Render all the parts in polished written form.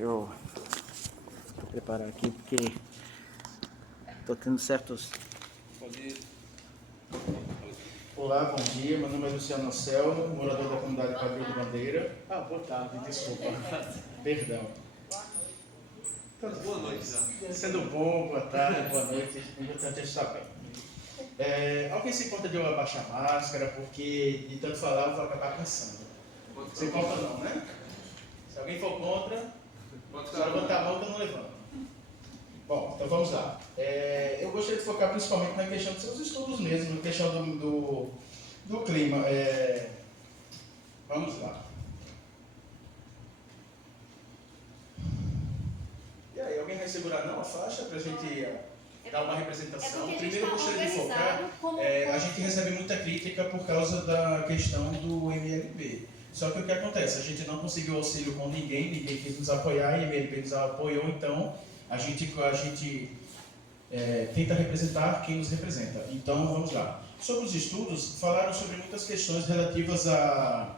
Deixa eu preparar aqui porque estou tendo certos... Olá, bom dia. Meu nome é Luciano Anselmo, morador da comunidade Quadrilha do Bandeira. Boa tarde, desculpa. Perdão. Boa noite, já. Sendo bom, boa tarde, boa noite. O importante é estar bem. Alguém se importa de eu abaixar a máscara, porque de tanto falar eu vou acabar cansando. Você importa não, né? Se alguém for contra, só levantar a mão que eu não levanto. Bom, então vamos lá. Eu gostaria de focar principalmente na questão dos seus estudos mesmo, na questão do clima. Vamos lá. E aí, alguém vai segurar não a faixa para a gente dar uma representação? Primeiro eu gostaria de focar, a gente recebe muita crítica por causa da questão do MLB. Só que o que acontece? A gente não conseguiu auxílio com ninguém quis nos apoiar, e a MLB nos apoiou, então a gente tenta representar quem nos representa. Então, vamos lá. Sobre os estudos, falaram sobre muitas questões relativas às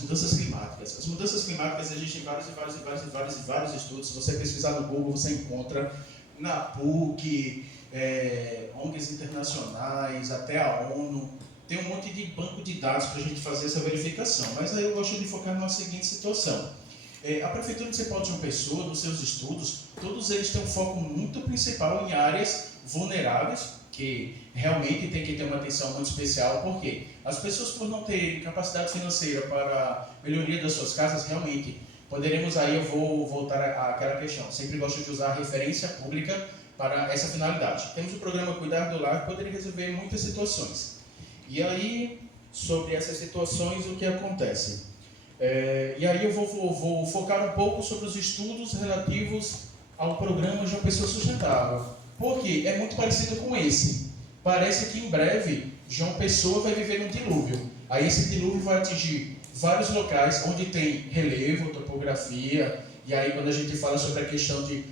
mudanças climáticas. As mudanças climáticas existem vários estudos. Se você pesquisar no Google, você encontra na PUC, ONGs internacionais, até a ONU. Tem um monte de banco de dados para a gente fazer essa verificação. Mas aí eu gosto de focar numa seguinte situação. A Prefeitura de Cepal de João Pessoa, nos seus estudos, todos eles têm um foco muito principal em áreas vulneráveis, que realmente tem que ter uma atenção muito especial, porque as pessoas, por não terem capacidade financeira para a melhoria das suas casas, realmente poderemos, aí eu vou voltar àquela questão, sempre gosto de usar a referência pública para essa finalidade. Temos o programa Cuidar do Lar, que poderia resolver muitas situações. E aí, sobre essas situações, o que acontece? E aí eu vou focar um pouco sobre os estudos relativos ao programa João Pessoa Sustentável. Porque é muito parecido com esse. Parece que em breve João Pessoa vai viver um dilúvio. Aí esse dilúvio vai atingir vários locais onde tem relevo, topografia. E aí quando a gente fala sobre a questão de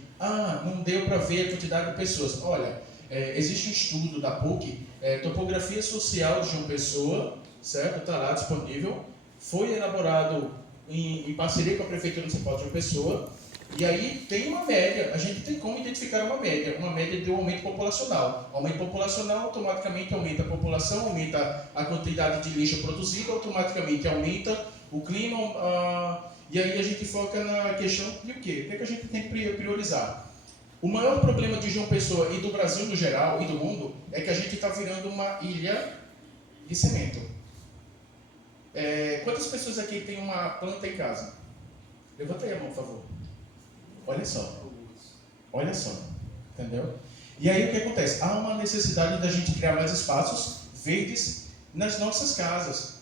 não deu para ver a quantidade de pessoas. Olha, existe um estudo da PUC, Topografia Social de João Pessoa, certo? Está lá disponível. Foi elaborado em parceria com a Prefeitura Municipal de João Pessoa, e aí tem uma média, a gente tem como identificar uma média de um aumento populacional. Aumento populacional automaticamente aumenta a população, aumenta a quantidade de lixo produzido, automaticamente aumenta o clima, e aí a gente foca na questão de o quê? O que é que a gente tem que priorizar? O maior problema de João Pessoa e do Brasil no geral, e do mundo, é que a gente está virando uma ilha de cimento. Quantas pessoas aqui têm uma planta em casa? Levanta aí a mão, por favor. Olha só, entendeu? E aí o que acontece? Há uma necessidade da gente criar mais espaços verdes nas nossas casas.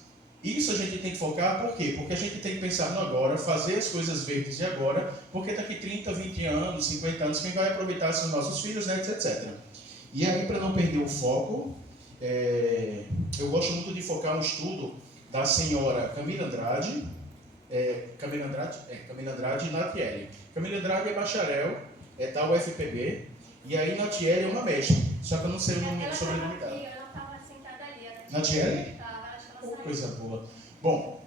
Isso a gente tem que focar, por quê? Porque a gente tem que pensar no agora, fazer as coisas verdes de agora, porque daqui 30, 20 anos, 50 anos, quem vai aproveitar são nossos filhos, netos, etc. E aí, para não perder o foco, eu gosto muito de focar no estudo da senhora Camila Andrade, Camila Andrade e Natiele. Camila Andrade é bacharel, da UFPB, e aí Natiele é uma mestre, só que eu não sei o sobrenome dela. Ela estava sentada ali. Natiele? Acho que ela Coisa boa. Bom,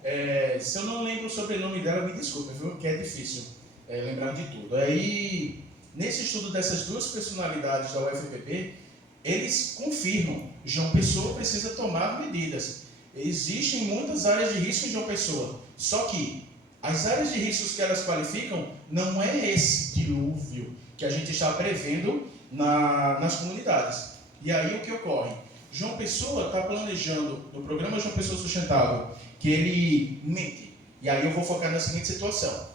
se eu não lembro o sobrenome dela, me desculpe, viu? Que é difícil lembrar de tudo. Aí, nesse estudo dessas duas personalidades da UFPB, eles confirmam, João Pessoa precisa tomar medidas. Existem muitas áreas de risco em João Pessoa, só que as áreas de riscos que elas qualificam não é esse dilúvio que a gente está prevendo nas comunidades. E aí o que ocorre? João Pessoa está planejando, no programa João Pessoa Sustentável, que ele mente. E aí eu vou focar na seguinte situação.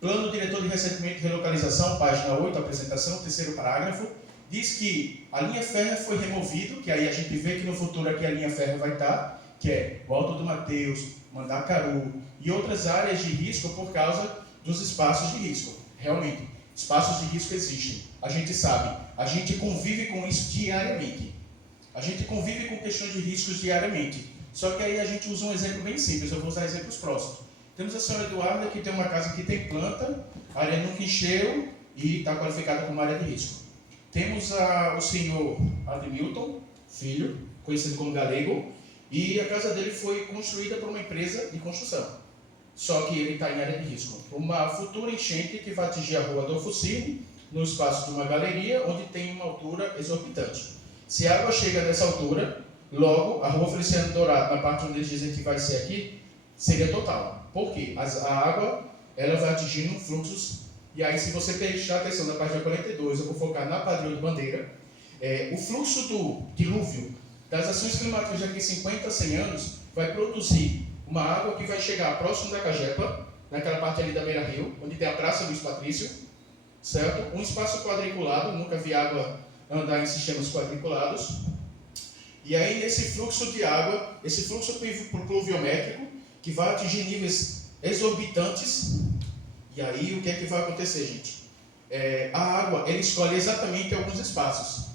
Plano Diretor de Recentemente de Relocalização, página 8, apresentação, terceiro parágrafo, diz que a linha férrea foi removida, que aí a gente vê que no futuro aqui a linha férrea vai estar, que é o Alto do Mateus, Mandacaru e outras áreas de risco por causa dos espaços de risco. Realmente, espaços de risco existem. A gente sabe, a gente convive com isso diariamente. A gente convive com questões de riscos diariamente. Só que aí a gente usa um exemplo bem simples, eu vou usar exemplos próximos. Temos a senhora Eduarda, que tem uma casa que tem planta, a área nunca encheu e está qualificada como área de risco. Temos o senhor Ademilton, filho, conhecido como Galego, e a casa dele foi construída por uma empresa de construção. só que ele está em área de risco. Uma futura enchente que vai atingir a rua Adolfo Cine, no espaço de uma galeria, onde tem uma altura exorbitante. Se a água chega nessa altura, logo a rua Feliciano Dourado, na parte onde eles dizem que vai ser aqui, seria total. Por quê? A água ela vai atingindo fluxos, e aí se você prestar atenção na página 42, eu vou focar na Padrão de Bandeira, o fluxo do dilúvio das ações climáticas daqui a 50, 100 anos vai produzir uma água que vai chegar próximo da Cagepa, naquela parte ali da Beira Rio, onde tem a Praça Luiz Patrício, certo? Um espaço quadriculado, nunca vi água andar em sistemas quadriculados. E aí, nesse fluxo de água, esse fluxo pluviométrico, que vai atingir níveis exorbitantes, e aí o que é que vai acontecer, gente? A água, ela escolhe exatamente alguns espaços.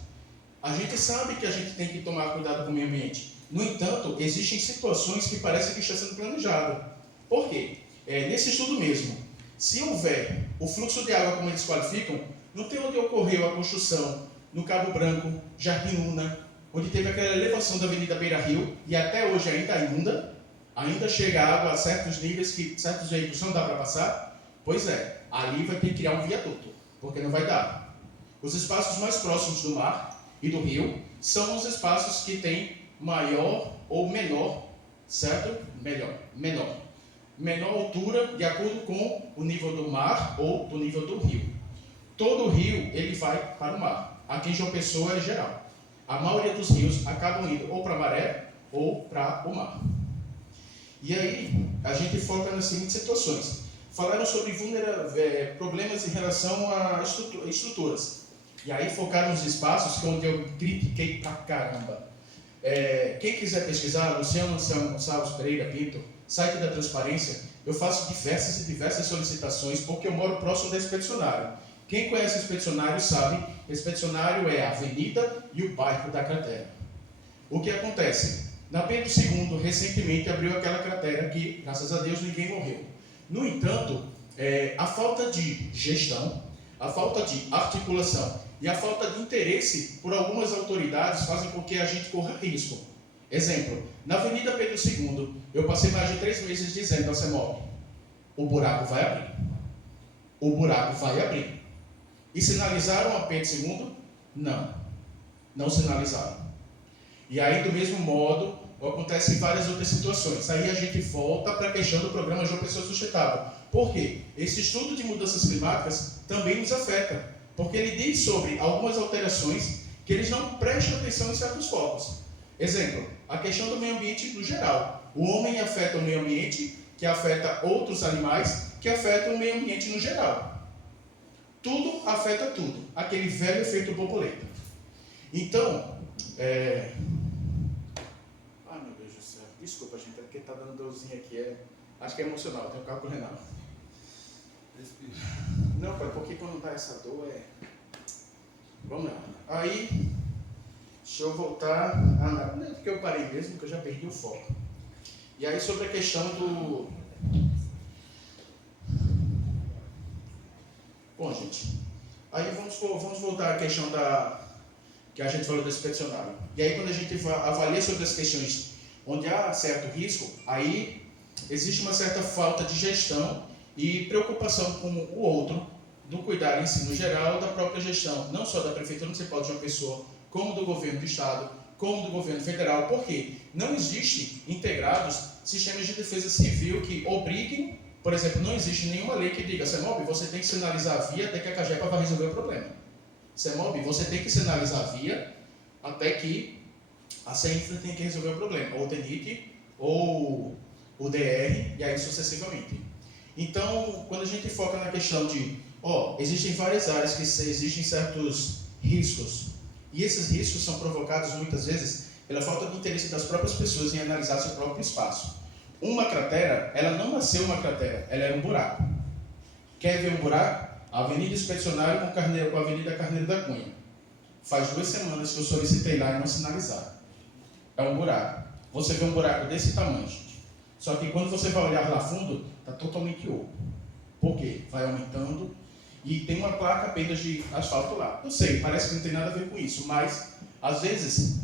A gente sabe que a gente tem que tomar cuidado com o meio ambiente. No entanto, existem situações que parecem que está sendo planejado. Por quê? Nesse estudo mesmo, se houver o fluxo de água como eles qualificam, não tem onde ocorreu a construção no Cabo Branco, Jardim Luna, onde teve aquela elevação da Avenida Beira Rio, e até hoje ainda inunda, ainda chega água a certos níveis que certos veículos não dá para passar. Pois é, ali vai ter que criar um viaduto, porque não vai dar. Os espaços mais próximos do mar e do rio são os espaços que têm maior ou menor, certo? Menor altura de acordo com o nível do mar ou do nível do rio. Todo o rio ele vai para o mar. Aqui em João Pessoa é geral. A maioria dos rios acabam indo ou para a maré ou para o mar. E aí a gente foca nas seguintes situações. Falaram sobre problemas em relação a estruturas. E aí focaram nos espaços, que é onde eu critiquei pra caramba. Quem quiser pesquisar, Luciano Gonçalves Pereira Pinto, site da Transparência, eu faço diversas solicitações, porque eu moro próximo da Expedicionário. Quem conhece o Expedicionário sabe, o Expedicionário é a avenida e o bairro da cratera. O que acontece? Na Pedro II, recentemente abriu aquela cratera que, graças a Deus, ninguém morreu. No entanto, a falta de gestão, a falta de articulação e a falta de interesse por algumas autoridades fazem com que a gente corra risco. Exemplo, na Avenida Pedro II, eu passei mais de 3 meses dizendo ao CEMOB, o buraco vai abrir. O buraco vai abrir. E sinalizaram a Pedro II? Não sinalizaram. E aí, do mesmo modo, acontecem várias outras situações. Aí a gente volta para a questão do programa João Pessoa Sustentável. Por quê? Esse estudo de mudanças climáticas também nos afeta, porque ele diz sobre algumas alterações que eles não prestam atenção em certos focos. Exemplo, a questão do meio ambiente no geral. O homem afeta o meio ambiente, que afeta outros animais, que afeta o meio ambiente no geral. Tudo afeta tudo. Aquele velho efeito borboleta. Então, meu Deus do céu. Desculpa, gente, é porque está dando dorzinha aqui. Acho que é emocional, tem um cálculo renal. Não, pai, porque quando dá essa dor Vamos lá. Aí, deixa eu voltar. Não é porque eu parei mesmo, porque eu já perdi o foco. E aí, sobre a questão do... Bom, gente, aí vamos voltar à questão que a gente falou do expedicionário. E aí, quando a gente avalia sobre as questões onde há certo risco, aí existe uma certa falta de gestão e preocupação com o outro, do cuidado em si no geral, da própria gestão, não só da Prefeitura Municipal de João Pessoa, como do Governo do Estado, como do Governo Federal, porque não existe integrados sistemas de defesa civil que obriguem, por exemplo, não existe nenhuma lei que diga, CEMOB, você tem que sinalizar a via até que a Cagepa vai resolver o problema. CEMOB, você tem que sinalizar a via até que a CENFRA tem que resolver o problema, ou o DENIT, ou o DR, e aí sucessivamente. Então, quando a gente foca na questão de, existem várias áreas que existem certos riscos, e esses riscos são provocados muitas vezes pela falta de interesse das próprias pessoas em analisar seu próprio espaço. Uma cratera, ela não nasceu uma cratera, ela era um buraco. Quer ver um buraco? A Avenida Expedicionário com a Avenida Carneiro da Cunha. Faz 2 semanas que eu solicitei lá e não sinalizaram. É um buraco. Você vê um buraco desse tamanho, gente. Só que quando você vai olhar lá fundo, está totalmente oco. Por quê? Vai aumentando e tem uma placa apenas de asfalto lá. Eu sei, parece que não tem nada a ver com isso, mas às vezes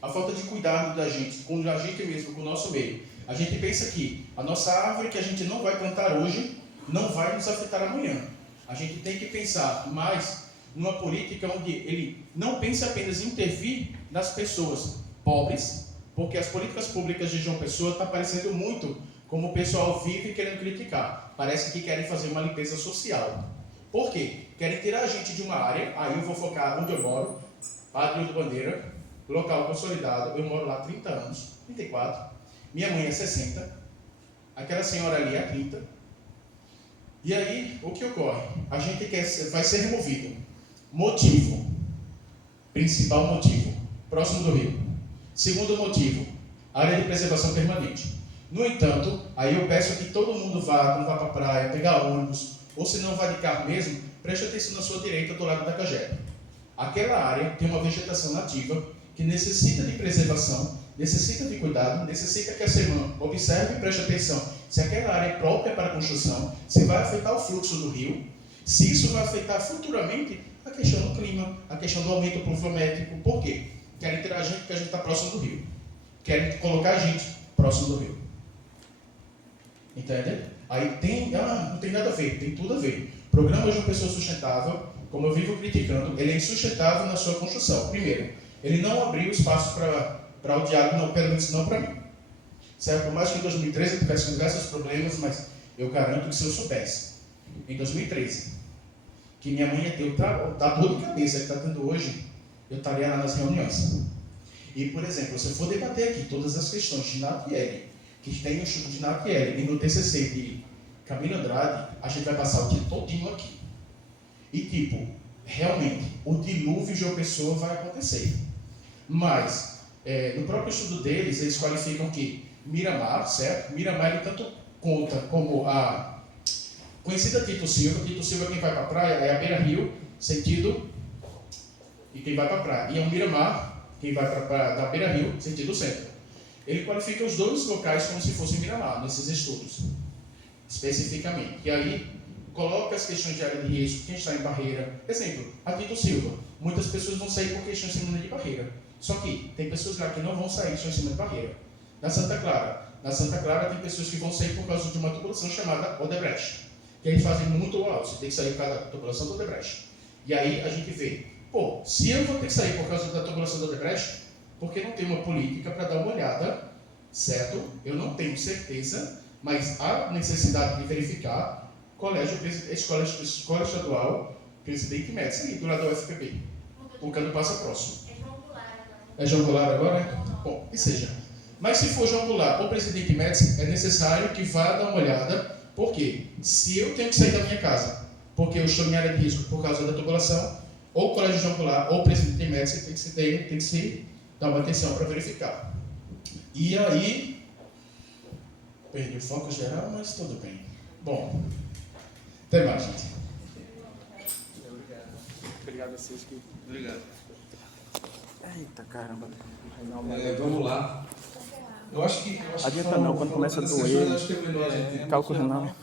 a falta de cuidado da gente, com a gente mesmo, com o nosso meio. A gente pensa que a nossa árvore que a gente não vai plantar hoje não vai nos afetar amanhã. A gente tem que pensar mais numa política onde ele não pense apenas em intervir nas pessoas pobres, porque as políticas públicas de João Pessoa está parecendo muito como o pessoal vive querendo criticar. Parece que querem fazer uma limpeza social. Por quê? Querem tirar a gente de uma área, aí eu vou focar onde eu moro, Padre do Bandeira, local consolidado, eu moro lá há 30 anos, 34, minha mãe é 60, aquela senhora ali é 30, e aí, o que ocorre? A gente vai ser removido. Motivo, principal motivo, próximo do rio. Segundo motivo, área de preservação permanente. No entanto, aí eu peço que todo mundo vá, quando vá para a praia, pegar ônibus, ou se não vai de carro mesmo, preste atenção na sua direita, do lado da Cajepa. Aquela área tem uma vegetação nativa que necessita de preservação, necessita de cuidado, necessita que a SEMAN observe e preste atenção se aquela área é própria para construção, se vai afetar o fluxo do rio, se isso vai afetar futuramente a questão do clima, a questão do aumento pluviométrico. Por quê? Querem tirar a gente porque a gente está próximo do rio. Querem colocar a gente próximo do rio. Entende? Aí não tem nada a ver, tem tudo a ver. Programa de uma pessoa sustentável, como eu vivo criticando, ele é insustentável na sua construção. Primeiro, ele não abriu espaço para o diálogo, não, pelo menos não para mim. Certo? Por mais que em 2013 eu tivesse com diversos problemas, mas eu garanto que se eu soubesse, em 2013, que minha mãe ia ter a dor de cabeça que está tendo hoje, eu estaria lá nas reuniões. E, por exemplo, se eu for debater aqui todas as questões de Natiele, que tem no estudo de Natiele e no TCC de Camilo Andrade, a gente vai passar o dia todinho aqui. E, realmente, o dilúvio de uma pessoa vai acontecer. Mas, no próprio estudo deles, eles qualificam que Miramar, certo? Miramar, ele tanto conta como a conhecida Tito Silva. Tito Silva, quem vai para a praia, é a beira-rio, sentido, e quem vai para a praia. E é o Miramar, quem vai para da beira-rio, sentido centro. Ele qualifica os dois locais como se fossem Miramar, nesses estudos, especificamente. E aí, coloca as questões de área de risco, quem está em barreira. Exemplo, a Tito Silva. Muitas pessoas vão sair porque estão em cima de barreira. Só que tem pessoas lá que não vão sair, estão em cima de barreira. Na Santa Clara tem pessoas que vão sair por causa de uma tubulação chamada Odebrecht, que eles fazem muito alto, você tem que sair por causa da tubulação do Odebrecht. E aí a gente vê, se eu vou ter que sair por causa da tubulação do Odebrecht, por que não tem uma política para dar uma olhada, certo? Eu não tenho certeza, mas há necessidade de verificar escola estadual, Presidente Médici, do lado do UFPB. O Cano passa próximo. É João Goulart agora? Bom, que seja. Mas se for João Goulart ou Presidente Médici, é necessário que vá dar uma olhada. Por quê? Se eu tenho que sair da minha casa, porque eu estou em área de risco por causa da tubulação, ou o Colégio João Goulart ou o Presidente Médici tem que se dar uma atenção para verificar. E aí, perdi o foco geral, mas tudo bem. Bom, até mais, gente. Obrigado a vocês que... Obrigado. Eita, caramba. Vamos lá. Eu acho que Adianta não, quando começa a doer, acho que é melhor a gente cálculo renal.